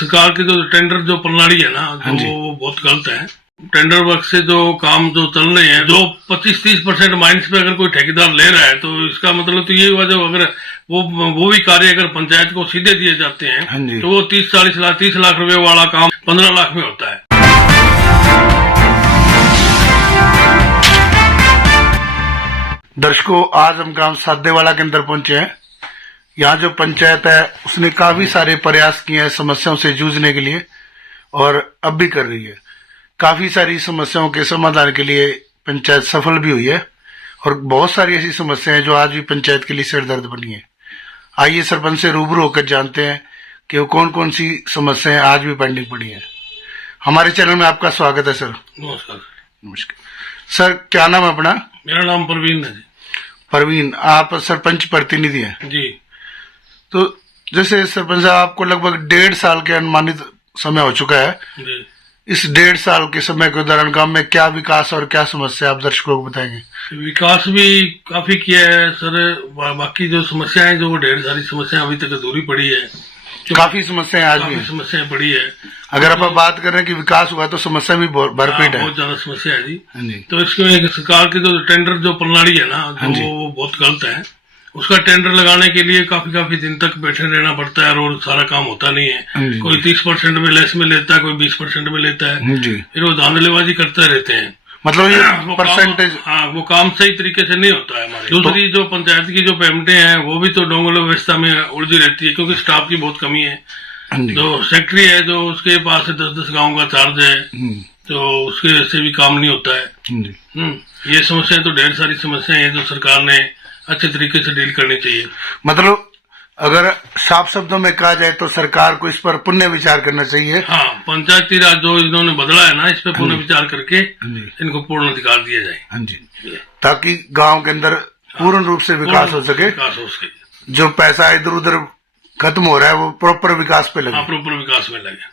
सरकार की जो टेंडर जो प्रणाली है ना, वो बहुत गलत है। टेंडर वर्क से जो काम जो चल रहे हैं, जो 25-30% माइंस पे अगर कोई ठेकेदार ले रहा है, तो इसका मतलब तो ये हुआ जो अगर वो भी कार्य अगर पंचायत को सीधे दिए जाते हैं तो वो 30 लाख रुपए वाला काम 15 लाख में होता है। दर्शकों, आज हम ग्राम सादेवाला के अंदर पहुंचे हैं। यहाँ जो पंचायत है उसने काफी सारे प्रयास किए हैं समस्याओं से जूझने के लिए, और अब भी कर रही है। काफी सारी समस्याओं के समाधान के लिए पंचायत सफल भी हुई है, और बहुत सारी ऐसी समस्याएं हैं जो आज भी पंचायत के लिए सिरदर्द बनी है। आइए सरपंच से रूबरू होकर जानते हैं कि वो कौन कौन सी समस्याएं आज भी पेंडिंग पड़ी है। हमारे चैनल में आपका स्वागत है सर। नमस्कार। नमस्कार सर, क्या नाम है अपना? मेरा नाम परवीन है जी। परवीन, आप सरपंच प्रतिनिधि हैं जी। तो जैसे सरपंच साहब, आपको लगभग 1.5 साल के अनुमानित समय हो चुका है जी। इस 1.5 साल के समय के दौरान गांव में क्या विकास और क्या समस्या आप दर्शकों को बताएंगे? विकास भी काफी किया है सर। बाकी जो समस्याएं, जो ढेर सारी समस्याएं अभी तक अधूरी पड़ी है। काफी समस्याएं आज भी समस्याएं पड़ी है। अगर आप बात कर रहे हैं कि विकास हुआ तो समस्या भी भरपेट है। बहुत ज्यादा समस्या है जी। तो इसमें सरकार की जो टेंडर जो प्रणाली है ना, वो बहुत गलत है। उसका टेंडर लगाने के लिए काफी दिन तक बैठे रहना पड़ता है, और सारा काम होता नहीं है। कोई 30% में लेस में लेता है, कोई 20% में लेता है, फिर वो धांधलेबाजी करते रहते हैं। मतलब ये परसेंटेज, वो काम सही तरीके से नहीं होता है हमारे। दूसरी जो पंचायत की जो पेमेंटें हैं वो भी तो डोंगलो व्यवस्था में उलझी रहती है, क्योंकि स्टाफ की बहुत कमी है। जो सेक्रेटरी है, जो उसके पास 10-10 गाँव का चार्ज है, तो उसके से भी काम नहीं होता है। ये समस्याएं तो ढेर सारी समस्याएं हैं जो सरकार ने अच्छे तरीके से डील करनी चाहिए। मतलब अगर साफ शब्दों में कहा जाए तो सरकार को इस पर पुनः विचार करना चाहिए। हाँ, पंचायती राज जो इन्होंने बदला है ना, इस पे पुनः विचार करके इनको पूर्ण अधिकार दिया जाए। हाँ जी, ताकि गांव के अंदर पूर्ण रूप से विकास हो सके। जो पैसा इधर उधर खत्म हो रहा है वो प्रॉपर विकास पे लगे। प्रॉपर विकास में लगे।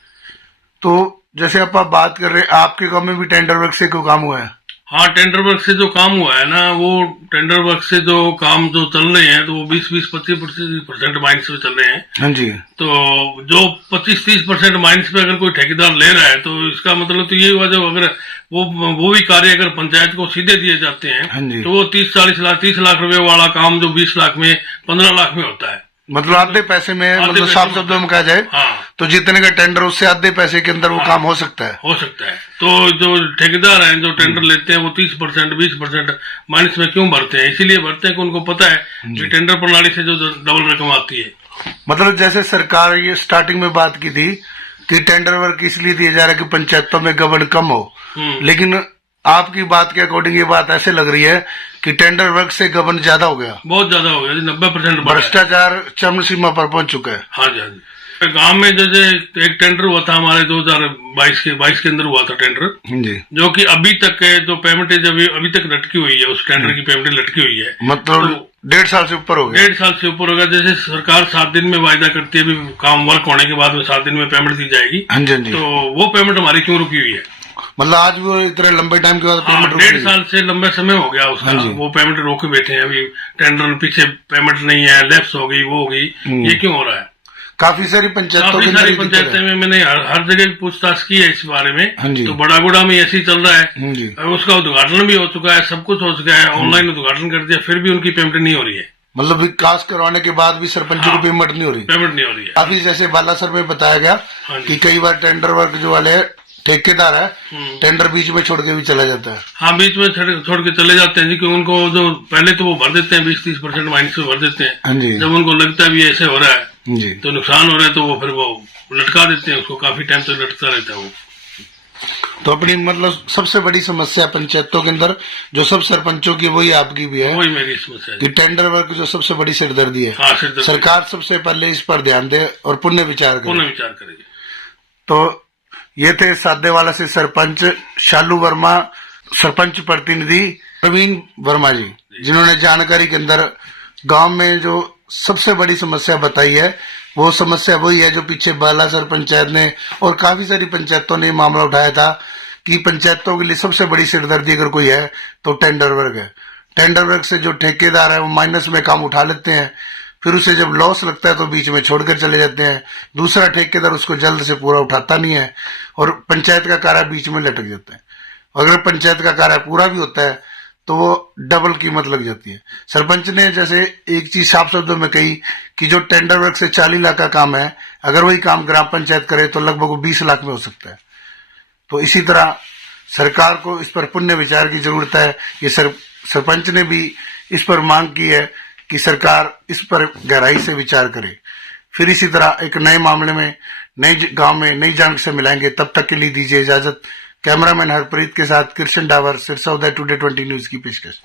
तो जैसे आप बात कर रहे हैं, आपके गांव में भी टेंडर वर्क से कोई काम हुआ है? हाँ, टेंडर वर्क से जो काम हुआ है ना, वो टेंडर वर्क से जो काम जो चल रहे हैं, तो वो 20-25% माइंस पे चल रहे हैं। हाँ जी। तो जो 25-30% माइंस पे अगर कोई ठेकेदार ले रहा है, तो इसका मतलब तो ये हुआ जो अगर वो भी कार्य अगर पंचायत को सीधे दिए जाते हैं, तो वो 30 लाख रुपए वाला काम जो 20 लाख में 15 लाख में होता है। मतलब आधे पैसे में, मतलब साफ शब्दों में कहा जाए तो जितने का टेंडर उससे आधे पैसे के अंदर वो काम हो सकता है। तो जो ठेकेदार हैं जो टेंडर लेते हैं, वो 30% 20% माइनस में क्यों भरते हैं? इसीलिए भरते हैं कि उनको पता है कि टेंडर प्रणाली से जो डबल रकम आती है। मतलब जैसे सरकार ये स्टार्टिंग में बात की थी कि टेंडर वर्क इसलिए दिया जा रहा है कि पंचायतों में गबन कम हो, लेकिन आपकी बात के अकॉर्डिंग ये बात ऐसे लग रही है कि टेंडर वर्क से गबन ज्यादा हो गया। बहुत ज्यादा हो गया, 90% भ्रष्टाचार चरम सीमा पर पहुंच चुका है। हाँ जी, हाँ जी। गांव में जैसे एक टेंडर हुआ था हमारे 2022 के अंदर हुआ था टेंडर जी, जो कि अभी तक जो पेमेंट अभी तक लटकी हुई है। उस टेंडर की पेमेंट लटकी हुई है। मतलब तो 1.5 साल से ऊपर हो गया। 1.5 साल से ऊपर होगा। जैसे सरकार 7 दिन में वायदा करती है, अभी काम वर्क होने के बाद में 7 दिन में पेमेंट दी जाएगी। हाँ जी, हाँ जी। तो वो पेमेंट हमारी क्यों रुकी हुई है? मतलब आज वो इतने लंबे टाइम के बाद पेमेंट 1.5 साल से लंबे समय हो गया उसका। वो पेमेंट रोके बैठे हैं। अभी टेंडर पीछे पेमेंट नहीं है, लैप्स हो गई, वो हो गई। ये क्यों हो रहा है? काफी सारी पंचायतों में मैंने हर जगह पूछताछ की है इस बारे में। तो बड़ागुड़ा में ऐसे ही चल रहा है। उसका उद्घाटन भी हो चुका है, सब कुछ हो चुका है, ऑनलाइन उद्घाटन कर दिया, फिर भी उनकी पेमेंट नहीं हो रही है। मतलब विकास करवाने के बाद भी सरपंचों को पेमेंट नहीं हो रही है। काफी जैसे बालासर में बताया गया कि कई बार टेंडर वर्क जो वाले ठेकेदार है, टेंडर बीच में छोड़ के भी चला जाता है। हाँ, बीच में छोड़ के चले जाते हैं जी, क्योंकि उनको जो पहले तो वो भर देते हैं 20-30% माइनस में भर देते हैं। जब उनको लगता है भी ऐसे हो रहा है जी, तो नुकसान हो रहा है, तो वो फिर वो लटका देते हैं उसको। काफी टाइम तक लटकता रहता है वो। तो अपनी मतलब सबसे बड़ी समस्या पंचायतों के अंदर जो सब सरपंचों की, वही आपकी भी है। वही मेरी समस्या है कि टेंडर वर्क जो सबसे बड़ी सिरदर्दी है। हाँ, सरकार सबसे पहले इस पर ध्यान दे और पुनः विचार करेगी। तो ये थे सादेवाला से सरपंच शालू वर्मा, सरपंच प्रतिनिधि प्रवीण वर्मा जी, जिन्होंने जानकारी के अंदर गांव में जो सबसे बड़ी समस्या बताई है, वो समस्या वही है जो पीछे बालासर पंचायत ने और काफी सारी पंचायतों ने मामला उठाया था कि पंचायतों के लिए सबसे बड़ी सिरदर्दी अगर कोई है तो टेंडर वर्क है। टेंडर वर्क से जो ठेकेदार है वो माइनस में काम उठा लेते हैं, फिर उसे जब लॉस लगता है तो बीच में छोड़कर चले जाते हैं, दूसरा ठेकेदार उसको जल्द से पूरा उठाता नहीं है और पंचायत का कार्य बीच में लटक जाता है। अगर पंचायत का कार्य पूरा भी होता है तो वो डबल कीमत लग जाती है। सरपंच ने जैसे एक चीज साफ शब्दों में कही कि जो टेंडर वर्क से 40 लाख का काम है, अगर वही काम ग्राम पंचायत करे तो लगभग 20 लाख में हो सकता है। तो इसी तरह सरकार को इस पर पुण्य विचार की जरूरत है। ये सरपंच ने भी इस पर मांग की है कि सरकार इस पर गहराई से विचार करे। फिर इसी तरह एक नए मामले में नए गांव में नई जानकारी से मिलाएंगे। तब तक के लिए दीजिए इजाजत। कैमरामैन हरप्रीत के साथ कृष्ण डावर, सिरसा उदय टुडे 20 न्यूज की पेशकश।